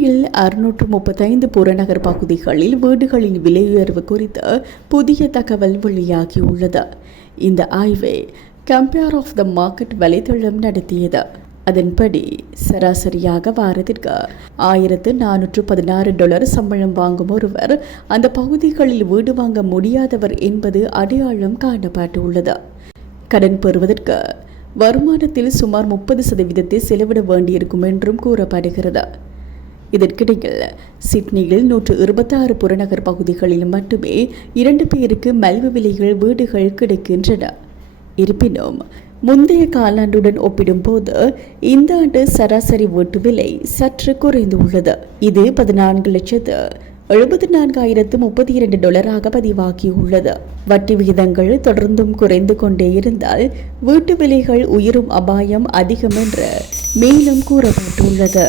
சிட்னியில் 635 புறநகர் பகுதிகளில் வீடுகளின் விலை உயர்வு குறித்த புதிய தகவல் வெளியாகியுள்ளது. இந்த ஆய்வை கம்பேர் ஆஃப் த மார்க்கெட் வலைதளம் நடத்தியது. அதன்படி சராசரியாக வாரத்திற்கு $1,416 சம்பளம் வாங்கும் ஒருவர் அந்த பகுதிகளில் வீடு வாங்க முடியாதவர் என்பது அடையாளம் காணப்பட்டுள்ளது. கடன் பெறுவதற்கு வருமானத்தில் சுமார் 30% செலவிட வேண்டியிருக்கும் என்றும் கூறப்படுகிறது. இதற்கிடையில் சிட்னியில் 126 புறநகர் பகுதிகளில் மட்டுமே 2 பேருக்கு மலிவு விலைகள் வீடுகள் கிடைக்கின்றன. இருப்பினும் முந்தைய காலாண்டுடன் ஒப்பிடும்போது இந்த ஆண்டு சராசரி வீட்டு விலை சற்று குறைந்துள்ளது. இது $14,74,032 பதிவாகியுள்ளது. வட்டி விகிதங்கள் தொடர்ந்தும் குறைந்து கொண்டே இருந்தால் வீட்டு விலைகள் உயரும் அபாயம் அதிகம் என்று மேலும் கூறப்பட்டுள்ளது.